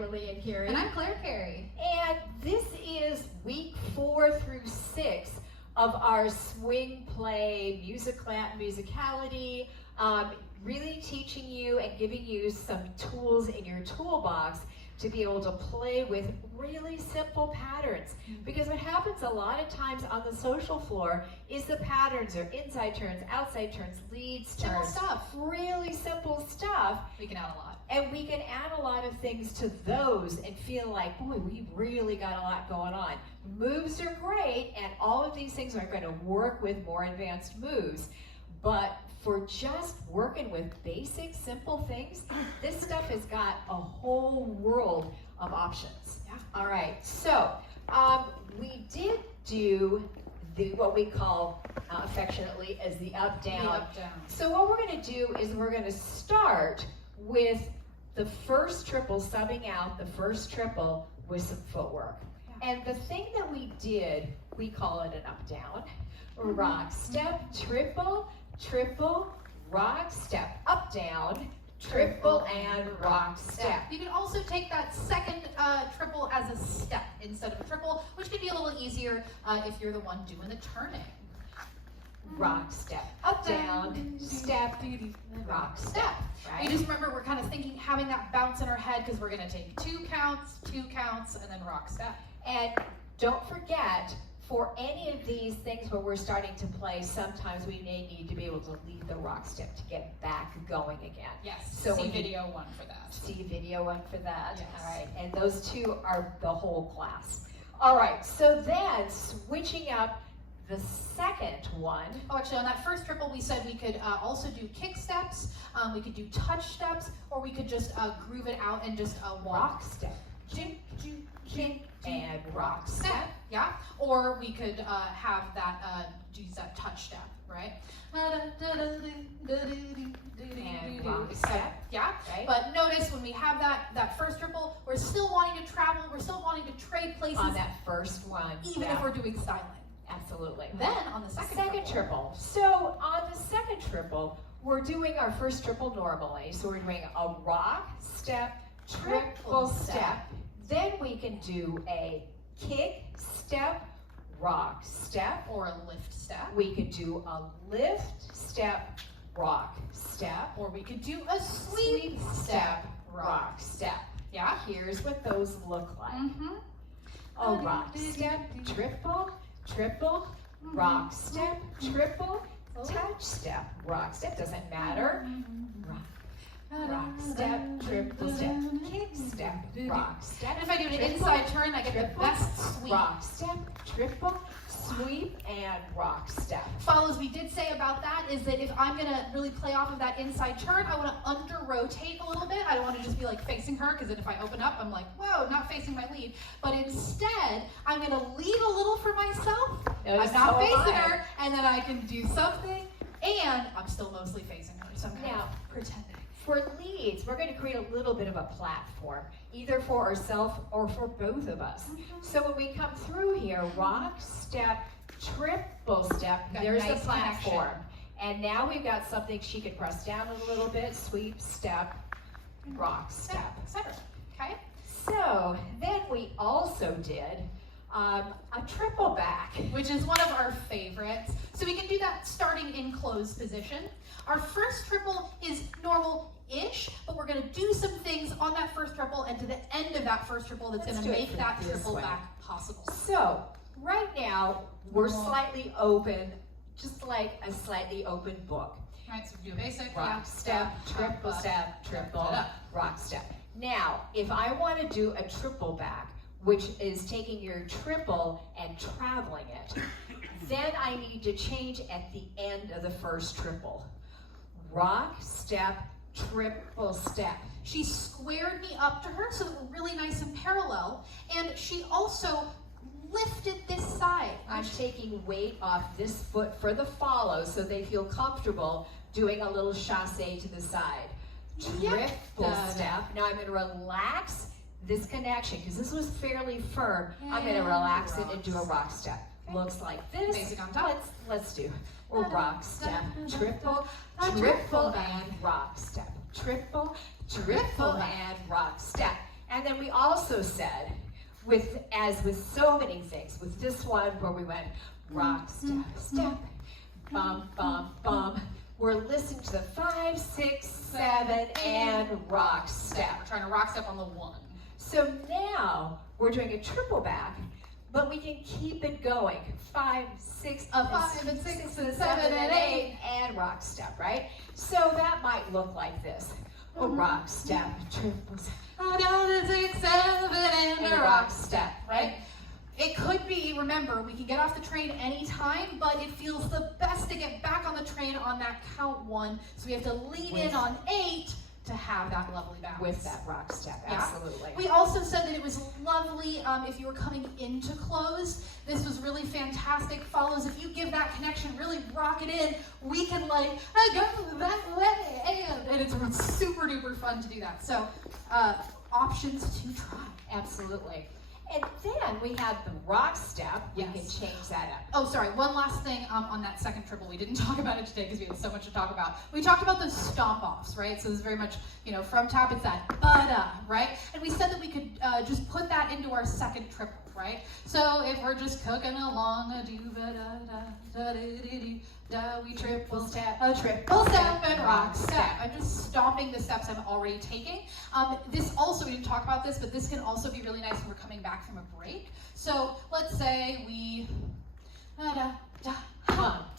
Lillian Carey. And I'm Claire Carey. And this is week 4 through 6 of our swing play musicality, really teaching you and giving you some tools in your toolbox to be able to play with really simple patterns. Because what happens a lot of times on the social floor is the patterns are inside turns, outside turns, leads, turns. Simple stuff. Really simple stuff. We can add a lot. And we can add a lot of things to those and feel like, boy, we really got a lot going on. Moves are great, and all of these things are going to work with more advanced moves. But for just working with basic, simple things, this stuff has got a whole world of options. Yeah. All right, so we did do what we call affectionately as the up-down. The up-down. So what we're going to do is we're going to start with the first triple, subbing out the first triple with some footwork. Yeah. And the thing that we did, we call it an up-down, rock, step, triple, triple, rock, step, up, down, triple, and rock, step. You can also take that second triple as a step instead of a triple, which can be a little easier if you're the one doing the turning. Rock, step, up, down, step, rock, step. Right? You just remember we're kind of thinking, having that bounce in our head because we're going to take two counts, and then rock, step. And don't forget, for any of these things where we're starting to play, sometimes we may need to be able to leave the rock step to get back going again. Yes, so see video 1 for that. See video 1 for that. Yes. All right, and those two are the whole class. All right, so then switching up the second one. Oh, actually, on that first triple, we said we could also do kick steps, we could do touch steps, or we could just groove it out and just rock step. Jink, jink, jink, and rock step. Yeah, or we could have that, use that touch step, right? And rock step. Yeah, right. But notice when we have that first triple, we're still wanting to travel, we're still wanting to trade places. On that first one. Even if we're doing silent. Absolutely. Then on the second triple. So on the second triple, we're doing our first triple normally. So we're doing a rock, step, triple step. Then we can do a kick, step, rock, step. Or a lift step. We could do a lift, step, rock, step. Or we could do a sweep step, rock, step. Yeah? Here's what those look like. A rock, step, triple, triple, rock, step, triple, touch, step, rock, step, doesn't matter. Rock, step, triple step, kick, step, rock, step. And if I do an inside turn, I get the best sweep. Rock, step, triple, sweep, and rock, step. Follows we did say about that is that if I'm going to really play off of that inside turn, I want to under-rotate a little bit. I don't want to just be like facing her, because then if I open up, I'm like, whoa, not facing my lead. But instead, I'm going to leave a little for myself. I'm not facing her, and then I can do something, and I'm still mostly facing her, so I'm kind of pretending. For leads, we're going to create a little bit of a platform, either for ourselves or for both of us. So when we come through here, rock, step, triple step, there's the platform. And now we've got something she can press down a little bit, sweep, step, rock, step. Etc. Okay? So then we also did a triple back, which is one of our favorites. So we can do that starting in closed position. Our first triple is normal-ish, but we're going to do some things on that first triple and to the end of that first triple that's going to make that triple back possible. So right now, we're slightly open, just like a slightly open book. All right, so we do a basic rock, step, triple step, triple, rock, step. Now, if I want to do a triple back, which is taking your triple and traveling it, then I need to change at the end of the first triple. Rock, step, triple step. She squared me up to her so that we're really nice and parallel, and she also lifted this side. I'm taking weight off this foot for the follow so they feel comfortable doing a little chasse to the side. Triple step. Now I'm going to relax this connection because this was fairly firm. I'm going to relax it and do a rock step. Looks like this. Basic on top. Let's do a rock step, triple, triple and rock step, triple, triple and rock step. And then we also said, as with so many things, with this one where we went rock, step, step, bump, bump, bump, we're listening to the 5, 6, 7, and rock step. We're trying to rock step on the 1. So now we're doing a triple back, but we can keep it going. 5, 6, 5 and 6 and 7 and 8, and rock step, right? So that might look like this. A rock step, triple step. 6, 7, and a rock step, right? It could be, remember, we can get off the train anytime, but it feels the best to get back on the train on that count 1. So we have to lean in on 8 to have that lovely bounce. With that rock step, Yeah. absolutely. We also said that it was lovely if you were coming into close. This was really fantastic. Follows, if you give that connection, really rock it in, we can like, I go that way. And it's super duper fun to do that. So options to try. Absolutely. And then we have the rock step. We can change that up. Oh, sorry. One last thing on that second triple. We didn't talk about it today because we had so much to talk about. We talked about the stomp offs, right? So this is very much, from top, it's that ba-da, right? And we said that we could just put that into our second triple, right? So if we're just cooking along, a do-ba-da-da-da-da-da-da, we triple step, a triple step, and rock step. I'm just stomping the steps I'm already taking. This also, we didn't talk about this, but this can also be really nice when we're coming back from a break. So let's say we, 1,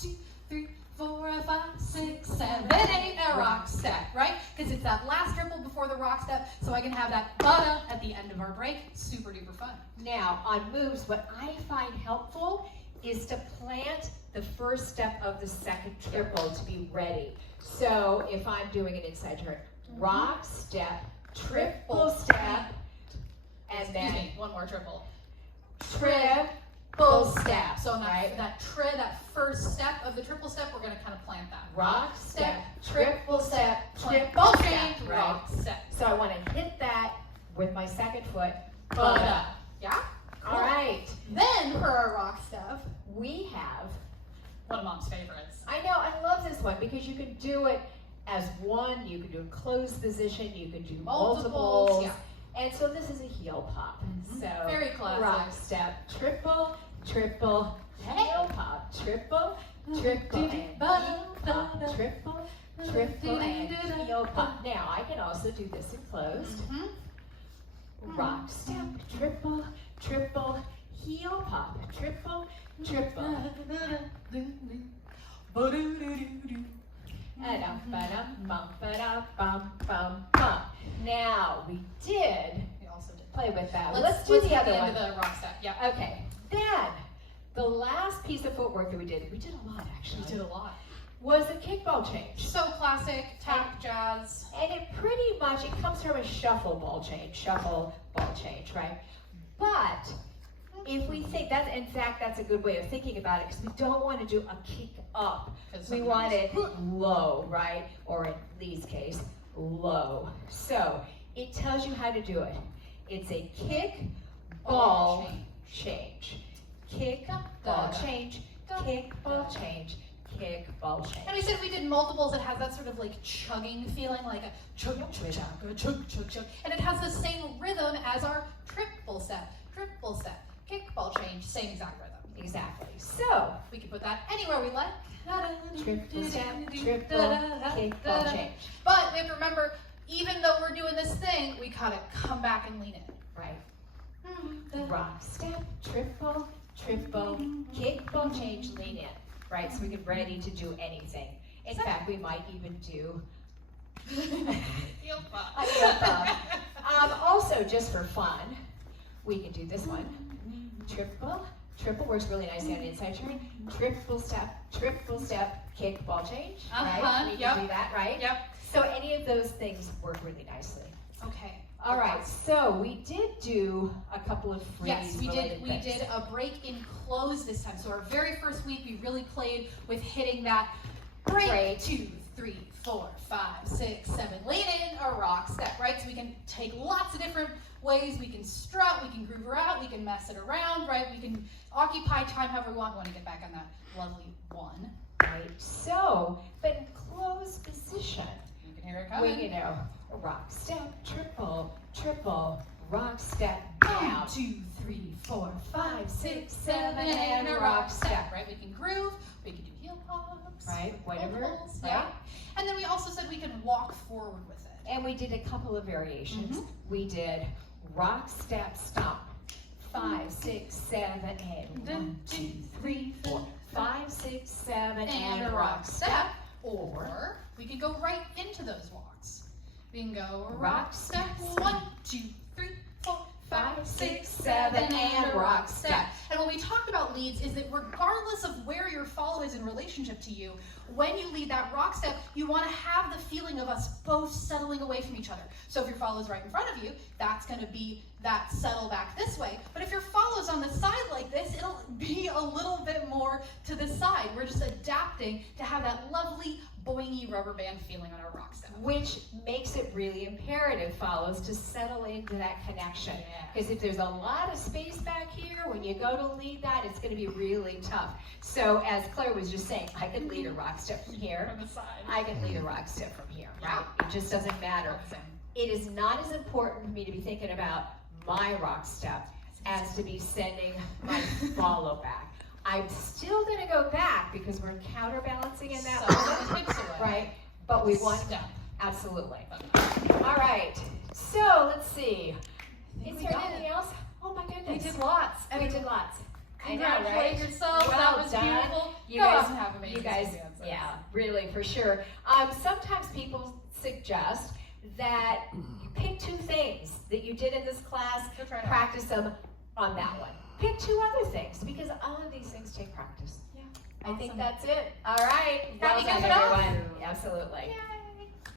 2, 3, 4, 5, 6, 7, 8, a rock step, right? Because it's that last triple before the rock step, so I can have that ba-da at the end of our break. Super duper fun. Now, on moves, what I find helpful is to plant the first step of the second triple to be ready. So if I'm doing an inside turn, rock step, triple step, and then one more triple. triple step. So that first step of the triple step, we're going to kind of plant that. Rock step, triple step, triple change, right? rock step. So I want to hit that with my second foot, ba-da. Yeah? All right. Then for our rock step, we have one of Mom's favorites. I know, I love this one because you can do it as one, you can do a closed position, you can do multiples. Yeah. And so this is a heel pop. So very classic. Rock step, triple, triple, heel pop, triple, triple, and heel pop, triple, triple, and heel pop. Now I can also do this in closed. Rock step, triple, triple, heel pop, triple, triple. Now we also did play with that. Let's do the get other the one. end of the rock step. Yeah. Okay. Then the last piece of footwork that we did a lot actually. We did a lot. Was the kickball change. So classic, tap, jazz. And it pretty much, it comes from a shuffle ball change, right? But if we think that, in fact, that's a good way of thinking about it because we don't want to do a kick up. We want it low, right? Or in Lee's case, low. So it tells you how to do it. It's a kick, ball, change. Kick, ball, change, kick, ball, change. Kick, ball, change. And we said we did multiples. It has that sort of like chugging feeling, like a chug, chug, chug, chug, chug, chug. And it has the same rhythm as our triple step, kick, ball, change, same exact rhythm. Exactly. So we can put that anywhere we like. Triple step, triple, kick, ball, change. But we have to remember, even though we're doing this thing, we gotta come back and lean in. Right. Rock step, triple, triple, kick, ball, change, lean in. Right, so we get ready to do anything. In fact, we might even do heel pop. Also, just for fun, we can do this one. Triple works really nicely on inside turn. Triple step, kick, ball, change. Right? We can do that, right? Yep. So any of those things work really nicely. Okay. All right, so we did do a couple of freeze. Yes, we did. We did a break in close this time. So our very first week, we really played with hitting that break. 2, 3, 4, 5, 6, 7. Lean in a rock step, right? So we can take lots of different ways. We can strut, we can groove her out, we can mess it around, right? We can occupy time however we want. We want to get back on that lovely 1. Right. So, but in closed position, you can hear it coming. We, a rock step, triple, rock step, 1, down. 2, 3, 4, 5, 6, 7, and and a a rock rock step, right? We can groove, we can do heel pops, Right, whatever, pulls, yeah. right? And then we also said we could walk forward with it. And we did a couple of variations. We did rock, step, stomp. 5, 6, 7, and 1, 2, 3, 4, 5, 6, 7, And a rock step. Or we could go right into those walks. We can go rock step, 1, 2, 3, 4, 5, 6, 7, and a rock step. And when we talk about leads is that regardless of where your follow is in relationship to you, when you lead that rock step, you want to have the feeling of us both settling away from each other. So if your follow is right in front of you, that's going to be that settle back this way. But if your follow is on the side like this, it'll be a little bit more to the side. We're just adapting to have that lovely boingy rubber band feeling on our rock step. Which makes it really imperative, follows, to settle into that connection. Because if there's a lot of space back here, when you go to lead that, it's going to be really tough. So as Claire was just saying, I can lead a rock step from here. From the side. I can lead a rock step from here, right? It just doesn't matter. It is not as important for me to be thinking about my rock step as to be sending my follow back. I'm still going to go back because we're counterbalancing in that moment, right? But we want step. Absolutely. All right. So let's see. Is we there got anything else? Oh my goodness. We did lots. We did lots. I know, Congratulate right? yourself. Well That was done. beautiful. You Go guys, out and have amazing you guys, experiences. yeah, really, for sure. Sometimes people suggest that you pick 2 things that you did in this class, Go try it out. practice them on that one. Pick 2 other things because all of these things take practice. Yeah. I think Awesome. that's it. All right. Well Happy done, goofing off. everyone. Absolutely. Yay.